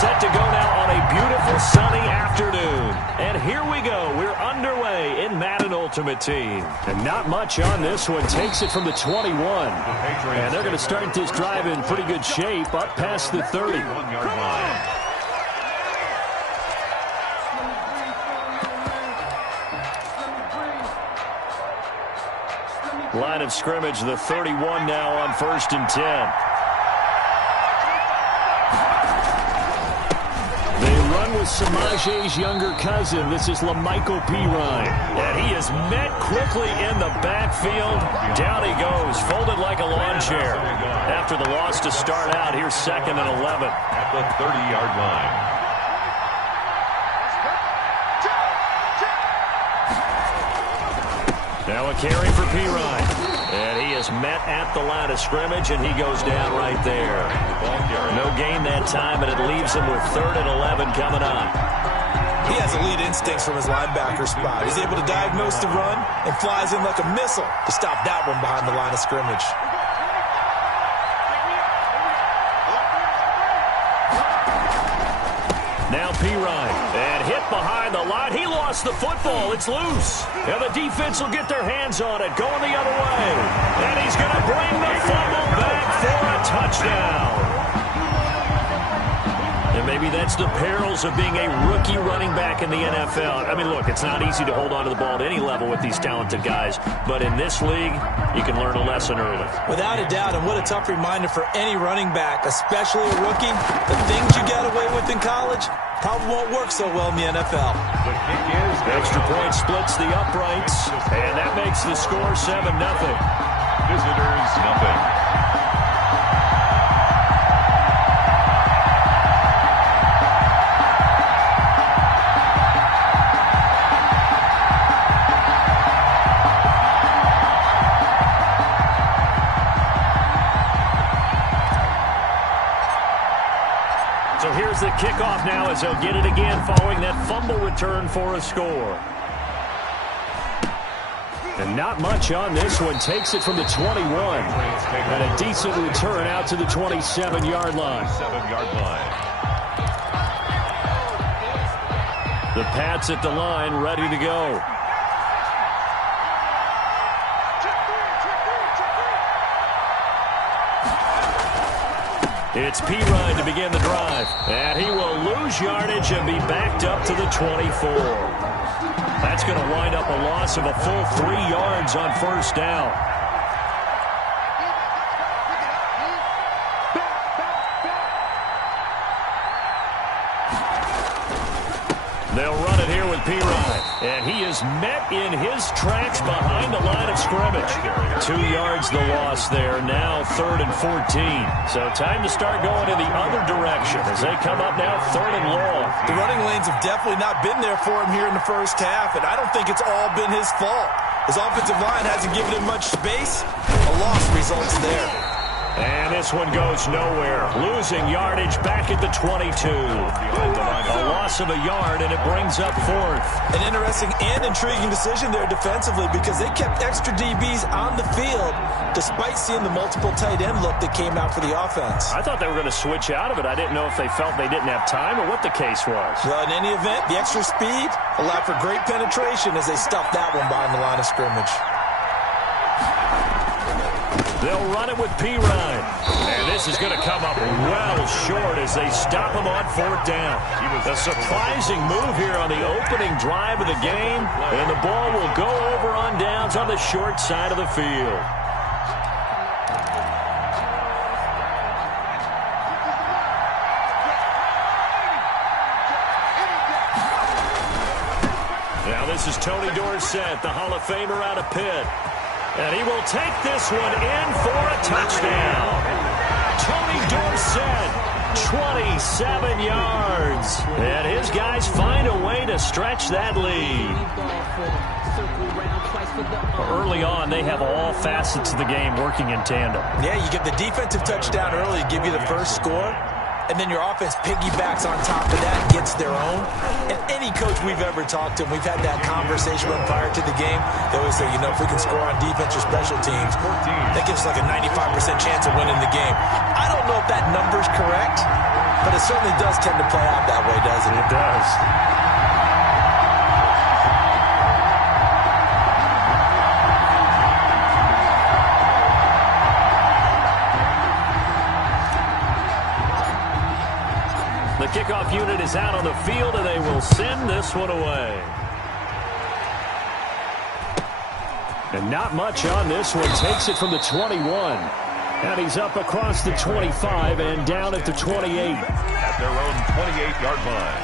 set to go now on a beautiful sunny afternoon. And here we go. We're underway in Madden Ultimate Team. And not much on this one. Takes it from the 21. And they're going to start this drive in pretty good shape up past the 30. Line of scrimmage, the 31 now on 1st and 10. They run with Samaje's younger cousin. This is La'Mical Perine. And he is met quickly in the backfield. Down he goes, folded like a lawn chair. After the loss to start out, here's 2nd and 11. At the 30-yard line. Now a carry for Perine. And he is met at the line of scrimmage, and he goes down right there. No gain that time, and it leaves him with 3rd and 11 coming up. He has elite instincts from his linebacker spot. He's able to diagnose the run and flies in like a missile to stop that one behind the line of scrimmage. Now Perine, and hit behind the line. He lost the football. It's loose. And the defense will get their hands on it, going the other way. And he's going to bring the fumble back for a touchdown. And maybe that's the perils of being a rookie running back in the NFL. I mean, look, it's not easy to hold on to the ball at any level with these talented guys. But in this league, you can learn a lesson early. Without a doubt, and what a tough reminder for any running back, especially a rookie. The things you got away with in college probably won't work so well in the NFL. Extra point splits the uprights, and that makes the score 7-0. Visitors, nothing. So here's the kickoff now as they'll get it again following that fumble return for a score. And not much on this one. Takes it from the 21. And a decent return out to the 27-yard line. The Pats at the line, ready to go. It's Perine to begin the drive. And he will lose yardage and be backed up to the 24. That's going to wind up a loss of a full 3 yards on 1st down. They'll run it here with Perine. And he is met in his tracks behind the line of scrimmage. 2 yards the loss there. Now 3rd and 14. So time to start going in the other direction as they come up now 3rd and long. The running lanes have definitely not been there for him here in the first half, and I don't think it's all been his fault. His offensive line hasn't given him much space. A loss results there. And this one goes nowhere. Losing yardage back at the 22. A loss of a yard, and it brings up 4th. An interesting and intriguing decision there defensively because they kept extra DBs on the field despite seeing the multiple tight end look that came out for the offense. I thought they were going to switch out of it. I didn't know if they felt they didn't have time or what the case was. Well, in any event, the extra speed allowed for great penetration as they stuffed that one behind the line of scrimmage. They'll run it with Perine. And this is going to come up well short as they stop him on 4th down. A surprising move here on the opening drive of the game. And the ball will go over on downs on the short side of the field. Now this is Tony Dorsett, the Hall of Famer out of Pitt. And he will take this one in for a touchdown. Tony Dorsett, 27 yards. And his guys find a way to stretch that lead. Early on, they have all facets of the game working in tandem. Yeah, you get the defensive touchdown early to give you the first score. And then your offense piggybacks on top of that and gets their own. And any coach we've ever talked to, and we've had that conversation with prior to the game, they always say, you know, if we can score on defense or special teams, that gives us like a 95% chance of winning the game. I don't know if that number's correct, but it certainly does tend to play out that way, doesn't it? It does. The kickoff unit is out on the field, and they will send this one away. And not much on this one. Takes it from the 21. And he's up across the 25 and down at the 28. At their own 28-yard line.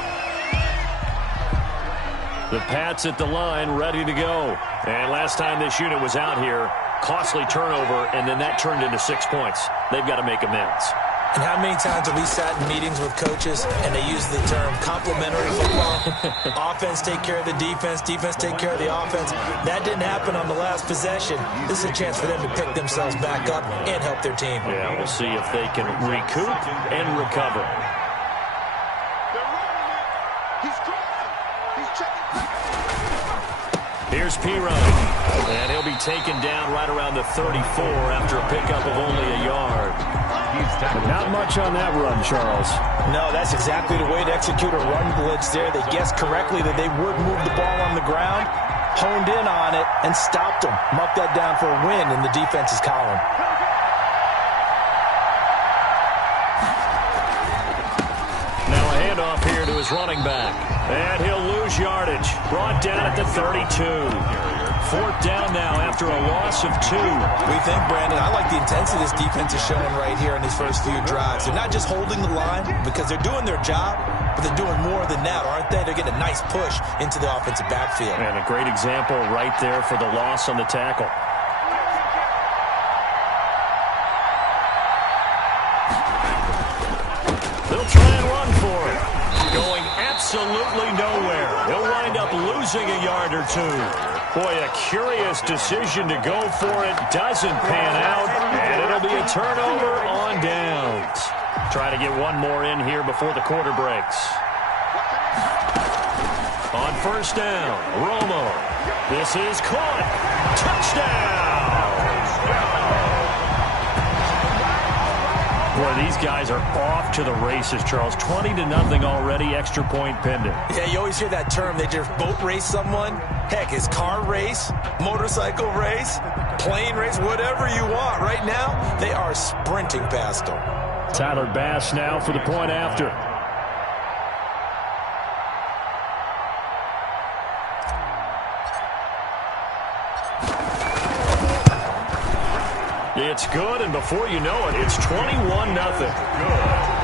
The Pats at the line, ready to go. And last time this unit was out here, costly turnover, and then that turned into 6 points. They've got to make amends. And how many times have we sat in meetings with coaches and they use the term complementary football? Offense take care of the defense, defense take care of the offense. That didn't happen on the last possession. This is a chance for them to pick themselves back up and help their team. Yeah, we'll see if they can recoup and recover. Here's Perine, and he'll be taken down right around the 34 after a pickup of only a yard. Not much on that run, Charles. No, that's exactly the way to execute a run blitz there. They guessed correctly that they would move the ball on the ground, honed in on it, and stopped them. Marked that down for a win in the defense's column. Now a handoff here to his running back. And he'll lose yardage. Brought down at the 32. 4th down now after a loss of 2. We think, Brandon, I like the intensity this defense is showing right here in these first few drives. They're not just holding the line because they're doing their job, but they're doing more than that, aren't they? They're getting a nice push into the offensive backfield. And a great example right there for the loss on the tackle. They'll try and run for it. Going absolutely nowhere. He'll wind up losing a yard or 2. Boy, a curious decision to go for it. Doesn't pan out, and it'll be a turnover on downs. Try to get one more in here before the quarter breaks. On 1st down, Romo. This is caught. Touchdown! Boy, these guys are off to the races, Charles. 20-0 already, extra point pending. Yeah, you always hear that term. They just boat race someone. Heck, it's car race, motorcycle race, plane race, whatever you want. Right now, they are sprinting past them. Tyler Bass now for the point after. It's good, and before you know it, it's 21-0. Good.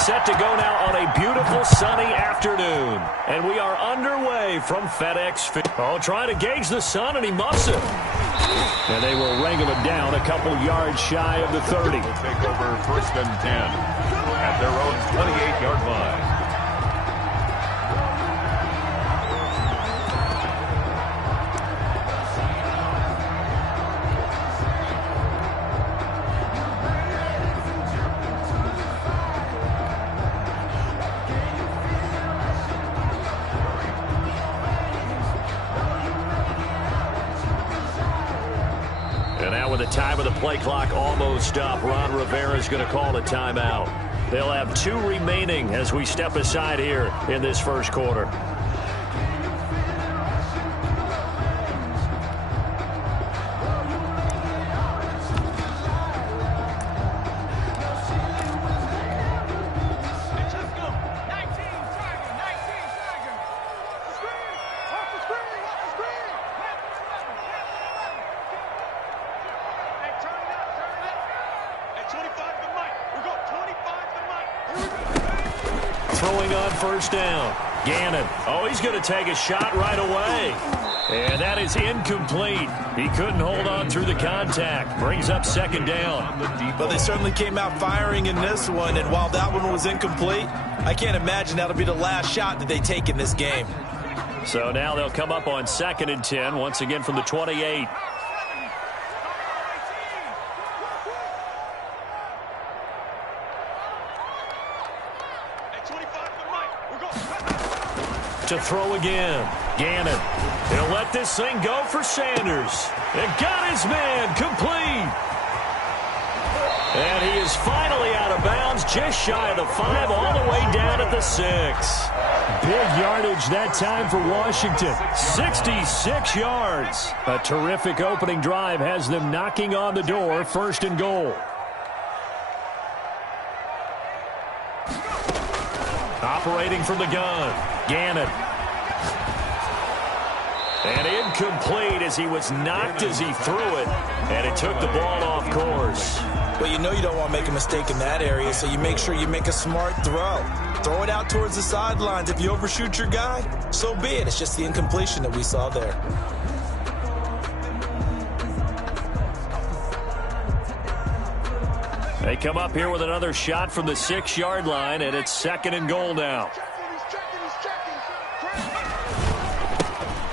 set to go now on a beautiful sunny afternoon. And we are underway from FedEx Field. Oh, trying to gauge the sun, and he muffs it. And they will wrangle it down a couple yards shy of the 30. Will take over 1st and 10 at their own 28-yard line. With the time of the play clock almost up, Ron Rivera is going to call a timeout. They'll have 2 remaining as we step aside here in this first quarter. Throwing on first down. Gannon. Oh, he's going to take a shot right away. And that is incomplete. He couldn't hold on through the contact. Brings up 2nd down. But they certainly came out firing in this one, and while that one was incomplete, I can't imagine that'll be the last shot that they take in this game. So now they'll come up on 2nd and 10, once again from the 28. To throw again. Gannon. He'll let this thing go for Sanders. And got his man complete. And he is finally out of bounds, just shy of the 5, all the way down at the 6. Big yardage that time for Washington. 66 yards. A terrific opening drive has them knocking on the door, 1st and goal. Operating from the gun. Gannon. And incomplete as he was knocked as he threw it. And it took the ball off course. Well, you know you don't want to make a mistake in that area, so you make sure you make a smart throw. Throw it out towards the sidelines. If you overshoot your guy, so be it. It's just the incompletion that we saw there. They come up here with another shot from the 6-yard line, and it's 2nd and goal now.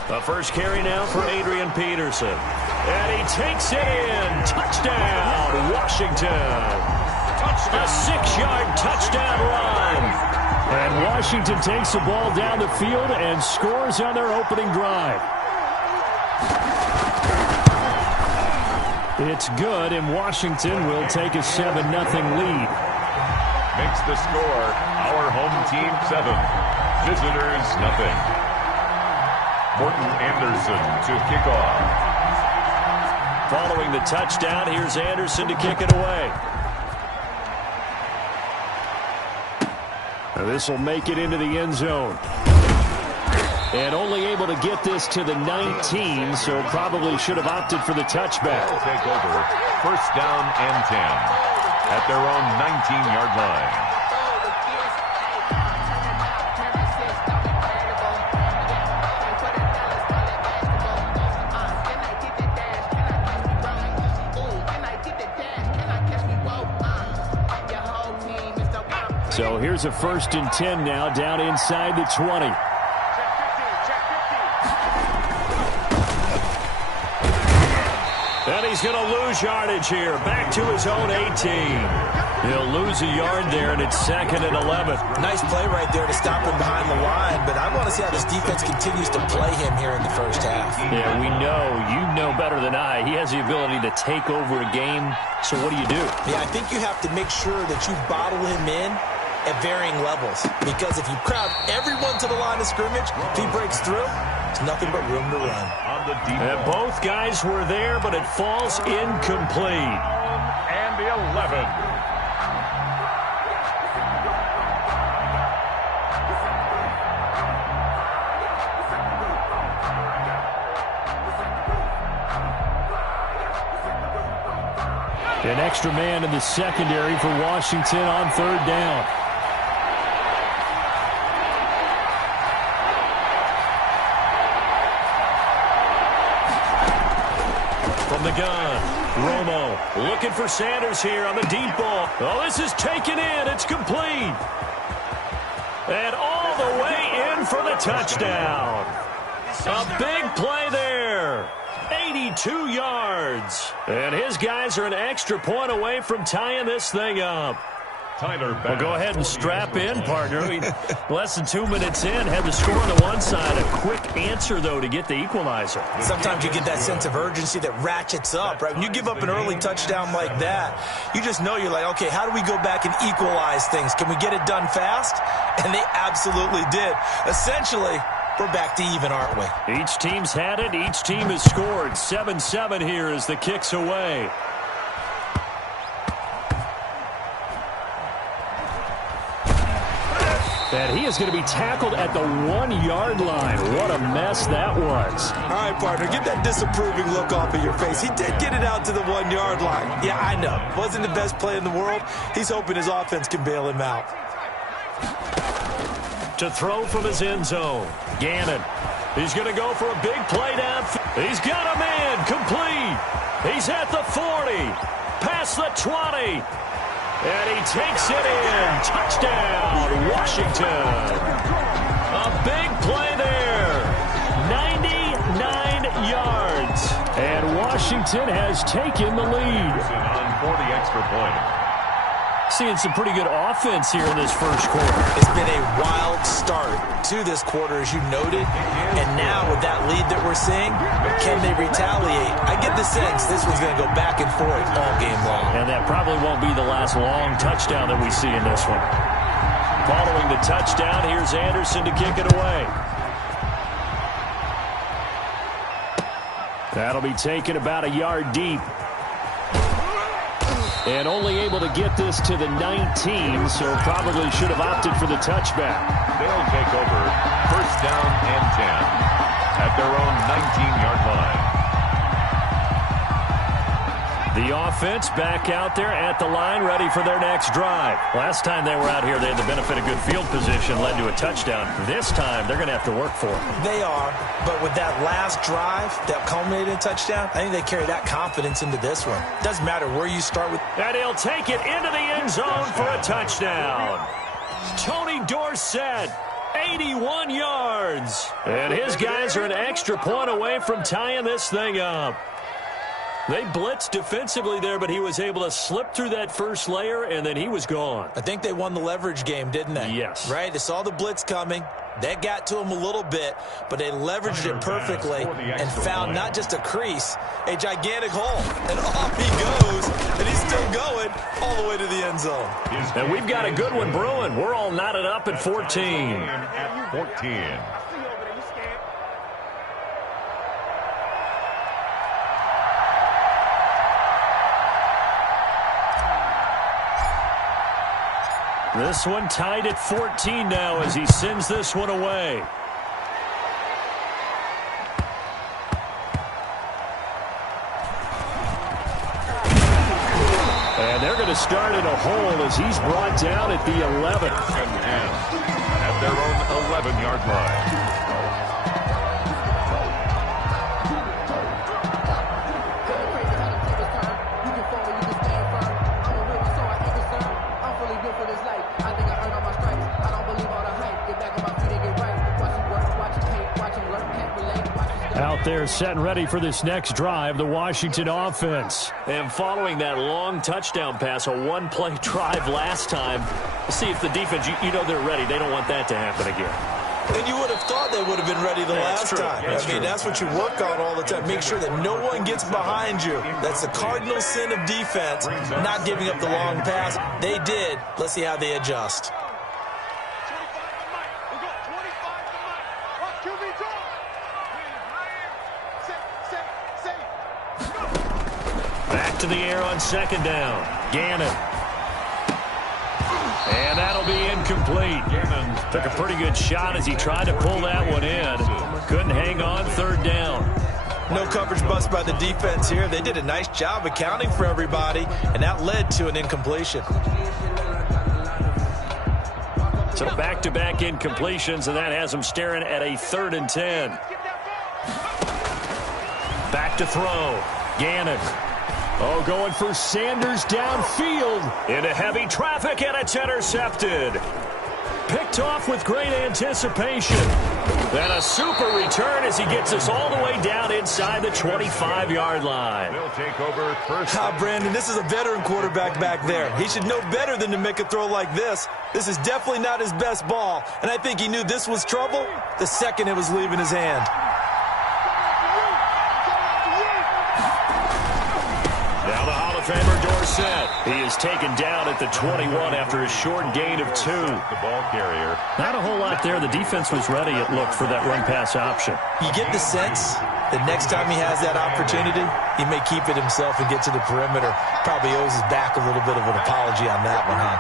The first carry now for Adrian Peterson. And he takes it in. Touchdown, Washington. A 6-yard touchdown run. And Washington takes the ball down the field and scores on their opening drive. It's good, and Washington will take a 7-0 lead. Makes the score our home team 7, visitors nothing. Morton Anderson to kick off. Following the touchdown, here's Anderson to kick it away. This will make it into the end zone. And only able to get this to the 19, so probably should have opted for the touchback. They'll take over 1st down and 10 at their own 19-yard line. So here's a 1st and 10 now down inside the 20. And he's going to lose yardage here. Back to his own 18. He'll lose a yard there, and it's 2nd and 11. Nice play right there to stop him behind the line, but I want to see how this defense continues to play him here in the first half. Yeah, we know. You know better than I. He has the ability to take over a game. So what do? Yeah, I think you have to make sure that you bottle him in at varying levels, because if you crowd everyone to the line of scrimmage, if he breaks through, there's nothing but room to run. And both guys were there, but it falls incomplete. And the 11. An extra man in the secondary for Washington on 3rd down. from the gun. Romo looking for Sanders here on the deep ball. Oh, this is taken in. It's complete. And all the way in for the touchdown. A big play there. 82 yards. And his guys are an extra point away from tying this thing up. Well, go ahead and strap in, partner. Less than 2 minutes in, had the score on the one side. A quick answer, though, to get the equalizer. Sometimes you get that sense of urgency that ratchets up, right? When you give up an early touchdown like that, you just know you're like, okay, how do we go back and equalize things? Can we get it done fast? And they absolutely did. Essentially, we're back to even, aren't we? Each team's had it. Each team has scored. 7-7 here as the kick's away. And he is going to be tackled at the 1-yard line. What a mess that was. All right, partner, get that disapproving look off of your face. He did get it out to the 1-yard line. Yeah, I know. Wasn't the best play in the world. He's hoping his offense can bail him out. To throw from his end zone. Gannon. He's going to go for a big play downfield. He's got a man complete. He's at the 40. Past the 20. And he takes it in. Touchdown, Washington. A big play there. 99 yards. And Washington has taken the lead. For the extra point. Seeing some pretty good offense here in this first quarter. It's been a wild start to this quarter, as you noted. And now with that lead that we're seeing, can they retaliate? I get the sense this one's going to go back and forth all game long. And that probably won't be the last long touchdown that we see in this one. Following the touchdown, here's Anderson to kick it away. That'll be taken about a yard deep. And only able to get this to the 19, so probably should have opted for the touchback. They'll take over. First down and 10 at their own 19-yard line. The offense back out there at the line, ready for their next drive. Last time they were out here, they had the benefit of good field position, led to a touchdown. This time, they're going to have to work for it. They are, but with that last drive that culminated in a touchdown, I think they carry that confidence into this one. Doesn't matter where you start with. And he'll take it into the end zone for a touchdown. Tony Dorsett, 81 yards. And his guys are an extra point away from tying this thing up. They blitzed defensively there, but he was able to slip through that first layer, and then he was gone. I think they won the leverage game, didn't they? Yes. Right? They saw the blitz coming. That got to him a little bit, but they leveraged it perfectly and found not just a crease, a gigantic hole. And off he goes, and he's still going all the way to the end zone. And we've got a good one brewing. We're all knotted up at 14. At 14. This one tied at 14 now as he sends this one away. And they're going to start in a hole as he's brought down at the 11. And at their own 11-yard line. Out there set and ready for this next drive, the Washington offense. And following that long touchdown pass, a one-play drive last time, see if the defense, you know they're ready. They don't want that to happen again. And you would have thought they would have been ready the last time. I mean, that's what you work on all the time. Make sure that no one gets behind you. That's the cardinal sin of defense, not giving up the long pass. They did. Let's see how they adjust. Back to the air on second down. Gannon. And that'll be incomplete. Gannon took a pretty good shot as he tried to pull that one in. Couldn't hang on third down. No coverage bust by the defense here. They did a nice job accounting for everybody, and that led to an incompletion. So back-to-back incompletions, and that has them staring at a 3rd and 10. Back to throw. Gannon. Oh, going for Sanders downfield. Into heavy traffic, and it's intercepted. Picked off with great anticipation. Then a super return as he gets us all the way down inside the 25-yard line. They'll take over first. Brandon, this is a veteran quarterback back there. He should know better than to make a throw like this. This is definitely not his best ball, and I think he knew this was trouble the second it was leaving his hand. Now the Hall of Famer Dorsett. He is taken down at the 21 after a short gain of 2. The ball carrier. Not a whole lot there. The defense was ready, it looked, for that run-pass option. You get the sense that next time he has that opportunity, he may keep it himself and get to the perimeter. Probably owes his back a little bit of an apology on that one, huh?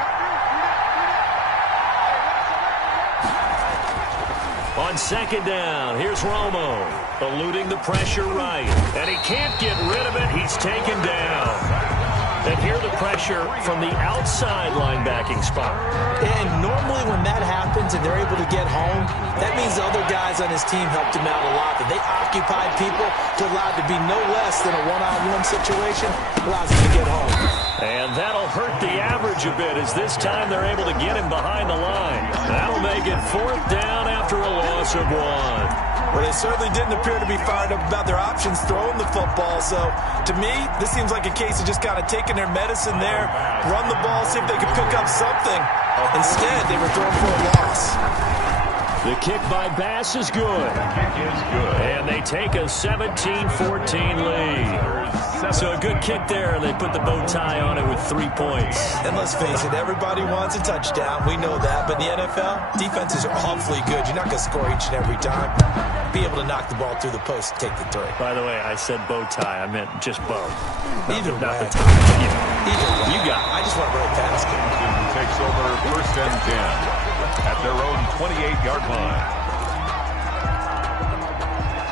On second down, here's Romo, eluding the pressure right. And he can't get rid of it. He's taken down. And here the pressure from the outside linebacking spot. And normally when that happens and they're able to get home, that means the other guys on his team helped him out a lot. That they occupied people to allow it to be no less than a one-on-one situation, allows him to get home. And that'll hurt the average a bit as this time they're able to get him behind the line. That'll make it 4th down after a loss of 1. Well, they certainly didn't appear to be fired up about their options throwing the football. So, to me, this seems like a case of just kind of taking their medicine there, run the ball, see if they can pick up something. Instead, they were throwing for a loss. The kick by Bass is good. Kick is good. And they take a 17-14 lead. So a good kick there, and they put the bow tie on it with 3 points. And let's face it, everybody wants a touchdown. We know that. But in the NFL, defenses are awfully good. You're not going to score each and every time. Be able to knock the ball through the post and take the throw. By the way, I said bow tie. I meant just bow. Either way. Not the tie. Yeah. Either way. You got it. I just want to run past it. Houston takes over 1st and 10 at their own 28-yard line.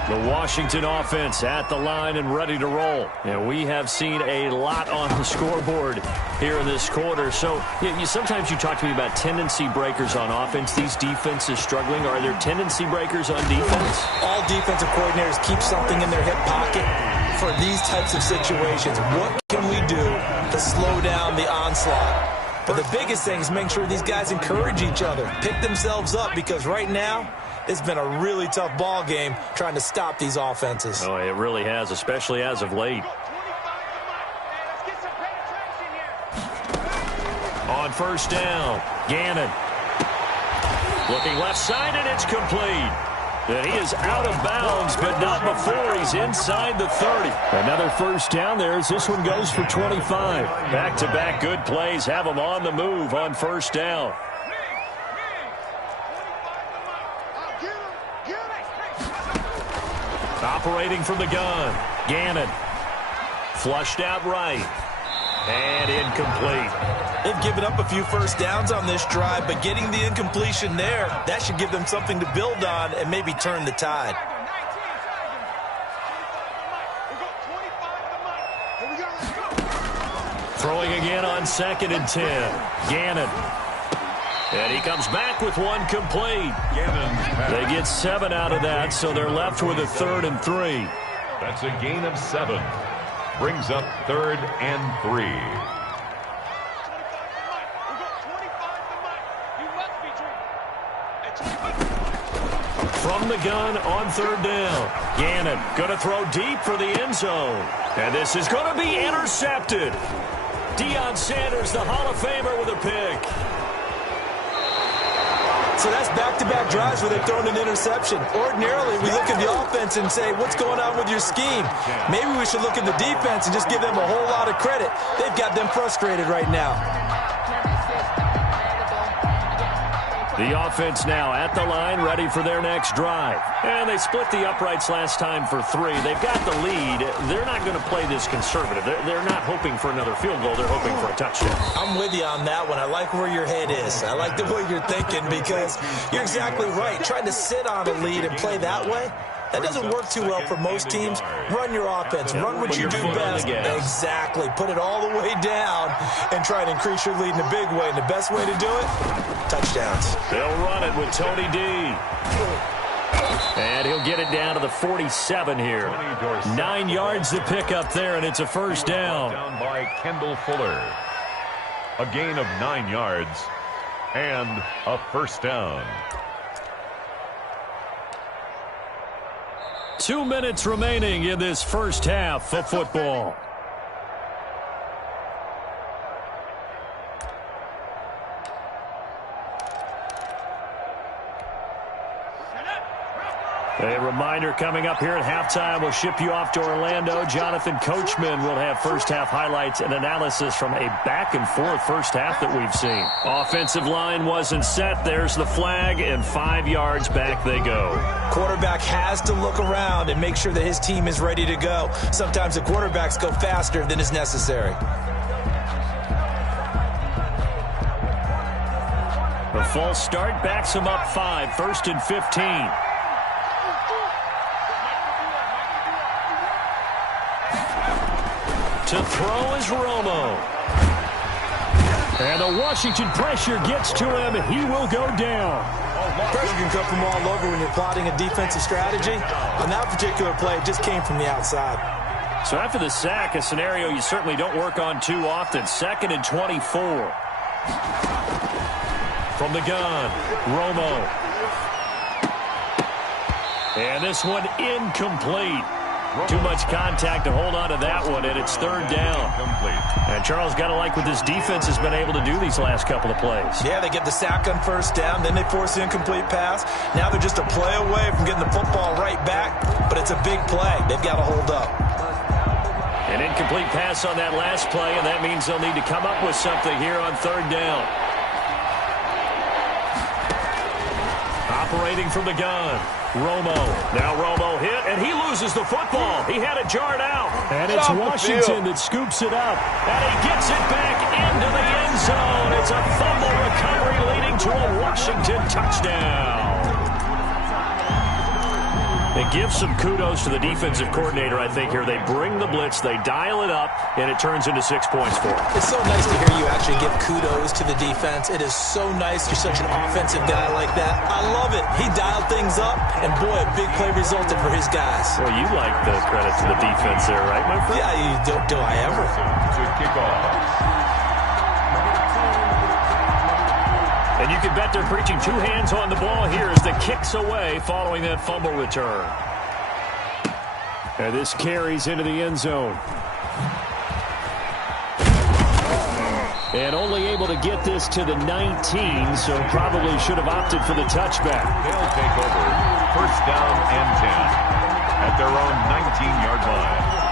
The Washington offense at the line and ready to roll. And we have seen a lot on the scoreboard here in this quarter. So sometimes you talk to me about tendency breakers on offense. These defenses struggling. Are there tendency breakers on defense? All defensive coordinators keep something in their hip pocket for these types of situations. What can we do to slow down the onslaught? But the biggest thing is making sure these guys encourage each other, pick themselves up, because right now it's been a really tough ball game trying to stop these offenses. Oh, it really has, especially as of late. On 1st down, Gannon. Looking left side, and it's complete. And he is out of bounds, but not before he's inside the 30. Another 1st down there as this one goes for 25. Back-to-back good plays have him on the move on 1st down. Operating from the gun, Gannon. Flushed out right. And incomplete. They've given up a few 1st downs on this drive, but getting the incompletion there, that should give them something to build on and maybe turn the tide. Throwing again on 2nd and 10. Gannon. And he comes back with one complete. They get 7 out of that, so they're left with a 3rd and 3. That's a gain of 7. Brings up 3rd and 3. From the gun on 3rd down. Gannon going to throw deep for the end zone. And this is going to be intercepted. Deion Sanders, the Hall of Famer, with a pick. So that's back-to-back drives where they've thrown an interception. Ordinarily, we look at the offense and say, what's going on with your scheme? Maybe we should look at the defense and just give them a whole lot of credit. They've got them frustrated right now. The offense now at the line, ready for their next drive. And they split the uprights last time for 3. They've got the lead. They're not going to play this conservative. They're not hoping for another field goal. They're hoping for a touchdown. I'm with you on that one. I like where your head is. I like the way you're thinking, because you're exactly right. Trying to sit on a lead and play that way, that doesn't work too well for most teams. Run your offense. Run what you do best. Exactly. Put it all the way down and try and increase your lead in a big way. And the best way to do it, touchdowns. They'll run it with Tony D. And he'll get it down to the 47 here. 9 yards to pick up there, and it's a first down. Down by Kendall Fuller. A gain of 9 yards and a first down. 2 minutes remaining in this first half of football. A reminder coming up here at halftime. We'll ship you off to Orlando. Jonathan Coachman will have first-half highlights and analysis from a back-and-forth first half that we've seen. Offensive line wasn't set. There's the flag, and 5 yards back they go. Quarterback has to look around and make sure that his team is ready to go. Sometimes the quarterbacks go faster than is necessary. A false start backs him up 5, 1st and 15. To throw is Romo. And the Washington pressure gets to him. He will go down. Pressure can come from all over when you're plotting a defensive strategy. On that particular play, it just came from the outside. So after the sack, a scenario you certainly don't work on too often. 2nd and 24. From the gun, Romo. And this one incomplete. Too much contact to hold on to that one, and it's 3rd down. And Charles, got to like what this defense has been able to do these last couple of plays. Yeah, they get the sack on 1st down, then they force the incomplete pass. Now they're just a play away from getting the football right back, but it's a big play. They've got to hold up. An incomplete pass on that last play, and that means they'll need to come up with something here on 3rd down. Operating from the gun. Romo. Now Romo hit, and he loses the football. He had it jarred out. And it's Washington that scoops it up. And he gets it back into the end zone. It's a fumble recovery leading to a Washington touchdown. It gives some kudos to the defensive coordinator, I think, here. They bring the blitz, they dial it up, and it turns into 6 points for them. It's so nice to hear you actually give kudos to the defense. It is so nice you're such an offensive guy like that. I love it. He dialed things up, and boy, a big play resulted for his guys. Well, you like the credit to the defense there, right, my friend? Yeah, do I ever? To kick off. And you can bet they're preaching 2 hands on the ball here as the kick's away following that fumble return. And this carries into the end zone. And only able to get this to the 19, so probably should have opted for the touchback. They'll take over 1st down and 10 at their own 19-yard line.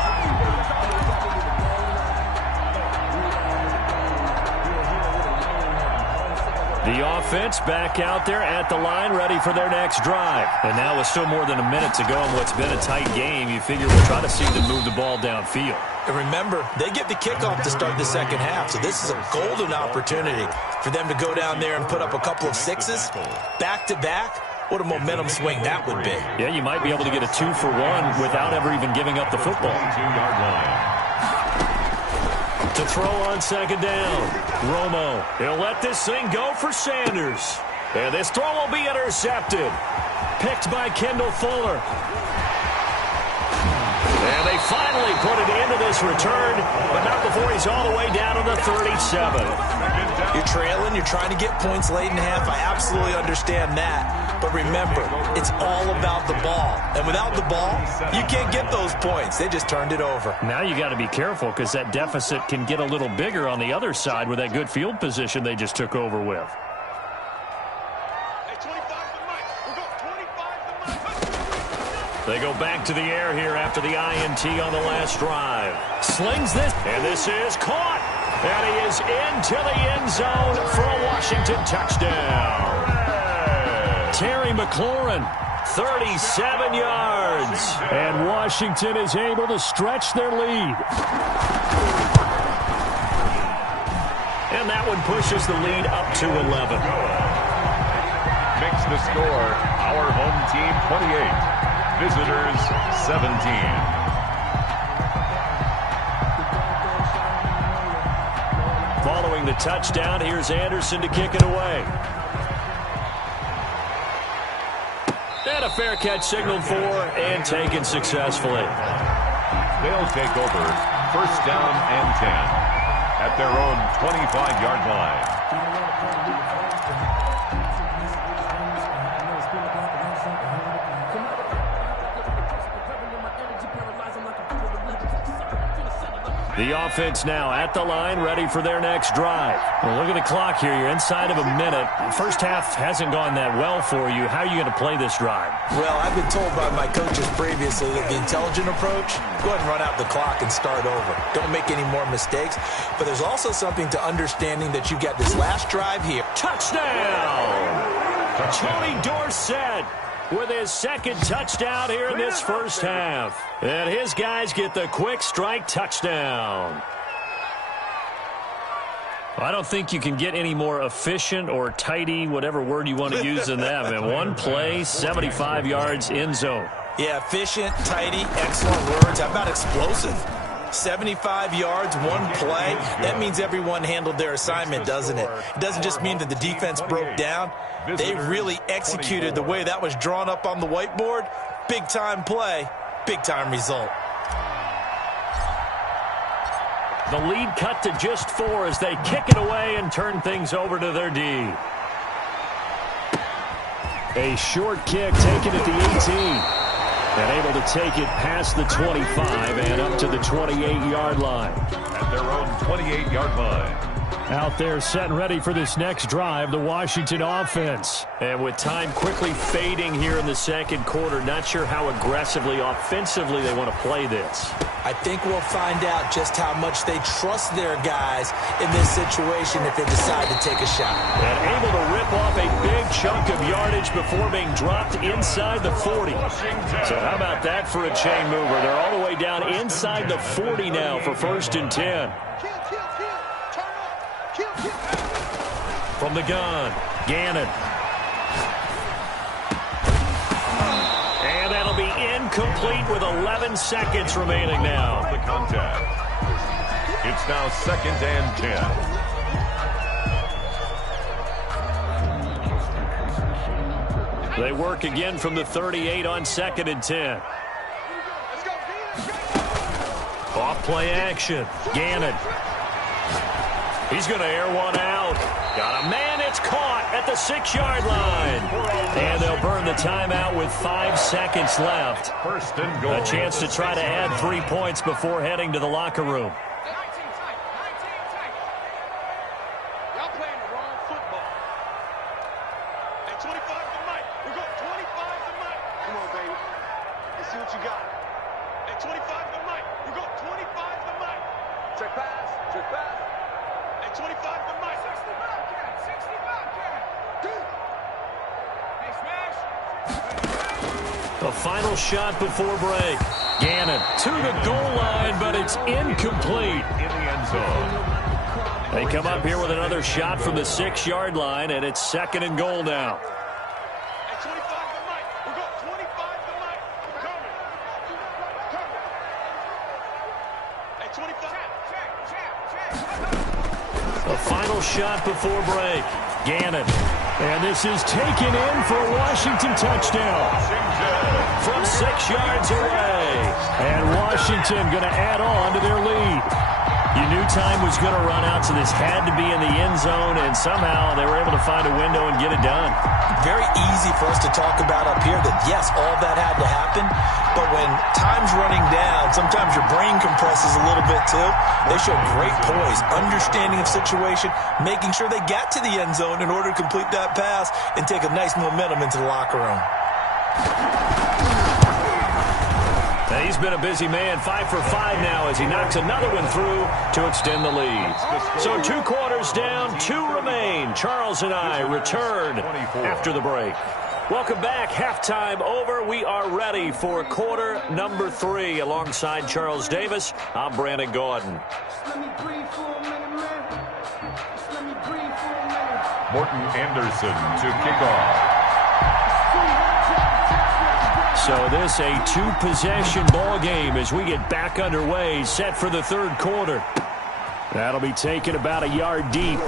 The offense back out there at the line, ready for their next drive. And now with still more than a minute to go in what's been a tight game, you figure we'll try to see them move the ball downfield. And remember, they get the kickoff to start the second half, so this is a golden opportunity for them to go down there and put up a couple of 6s back-to-back. What a momentum swing that would be. Yeah, you might be able to get a 2-for-1 without ever even giving up the football. 2-yard line. To throw on 2nd down, Romo. He'll let this thing go for Sanders. And this throw will be intercepted. Picked by Kendall Fuller. And they finally put it into this return, but not before he's all the way down to the 37. You're trailing, you're trying to get points late in half. I absolutely understand that. But remember, it's all about the ball. And without the ball, you can't get those points. They just turned it over. Now you got to be careful because that deficit can get a little bigger on the other side with that good field position they just took over with. They go back to the air here after the INT on the last drive. Slings this, and this is caught. And he is into the end zone for a Washington touchdown. Terry McLaurin, 37 yards. And Washington is able to stretch their lead. And that one pushes the lead up to 11. Makes the score our home team 28. Visitors 17. Following the touchdown, here's Anderson to kick it away. And And a fair catch signaled for and taken successfully. They'll take over first down and 10 at their own 25-yard line. The offense now at the line, ready for their next drive. Well, look at the clock here. You're inside of a minute. First half hasn't gone that well for you. How are you going to play this drive? Well, I've been told by my coaches previously that the intelligent approach, go ahead and run out the clock and start over. Don't make any more mistakes. But there's also something to understanding that you got this last drive here. Touchdown! Tony Dorsett with his second touchdown here in this first half. And his guys get the quick strike touchdown. I don't think you can get any more efficient or tidy, whatever word you want to use in that. Man, one play, 75 yards, end zone. Yeah, efficient, tidy, excellent words. How about explosive? 75 yards, one play. That means everyone handled their assignment, doesn't it? It doesn't just mean that the defense broke down. They really executed the way that was drawn up on the whiteboard. Big-time play, big-time result. The lead cut to just 4 as they kick it away and turn things over to their D. A short kick taken at the 18. And able to take it past the 25 and up to the 28-yard line. At their own 28-yard line. Out there set and ready for this next drive, the Washington offense. And with time quickly fading here in the second quarter, not sure how aggressively, offensively they want to play this. I think we'll find out just how much they trust their guys in this situation if they decide to take a shot. And able to rip off a big chunk of yardage before being dropped inside the 40. So how about that for a chain mover? They're all the way down inside the 40 now for 1st and 10. From the gun, Gannon. And that'll be incomplete with 11 seconds remaining now. The contact. It's now 2nd and 10. They work again from the 38 on 2nd and 10. Off play action, Gannon. He's going to air one out. Got a man, it's caught at the 6-yard line. And they'll burn the timeout with 5 seconds left. First and goal. A chance to try to add 3 points before heading to the locker room. Y'all playing the wrong football. At 25 to Mike. We're going 25 to Mike. Come on, baby. Let's see what you got. At 25 to Mike. We're going 25 to Mike. Check pass. Check pass. At 25 to Mike. 60 Bobcat. 60 Bobcat. Hey, smash. The final shot before break. Gannon to the goal line, but it's incomplete. In the end zone. They come up here with another shot from the 6-yard line, and it's 2nd and goal now. At 25 to Mike. We're going 25 to Mike. Coming. At 25. The final shot before break. Gannon. And this is taken in for a Washington touchdown. From 6 yards away. And Washington going to add on to their lead. You knew time was going to run out, so this had to be in the end zone, and somehow they were able to find a window and get it done. Very easy for us to talk about up here that, yes, all that had to happen, but when time's running down, sometimes your brain compresses a little bit too. They show great poise, understanding of situation, making sure they got to the end zone in order to complete that pass and take a nice momentum into the locker room. He's been a busy man, 5 for 5 now as he knocks another one through to extend the lead. So 2 quarters down, 2 remain. Charles and I return after the break. Welcome back. Halftime over. We are ready for quarter number 3. Alongside Charles Davis, I'm Brandon Gaudin. Morton Anderson to kick off. So this a 2-possession ball game as we get back underway, set for the 3rd quarter. That'll be taken about a yard deep.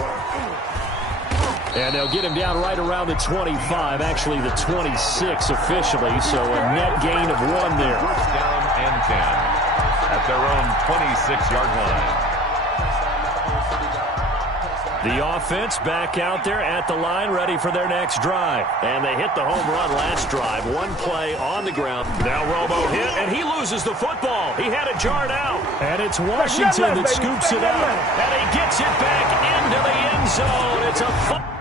And they'll get him down right around the 25, actually the 26 officially, so a net gain of 1 there. First down and 10 at their own 26-yard line. The offense back out there at the line, ready for their next drive. And they hit the home run last drive. 1 play on the ground. Now Romo hit, and he loses the football. He had it jarred out. And it's Washington that scoops it out. And he gets it back into the end zone. It's a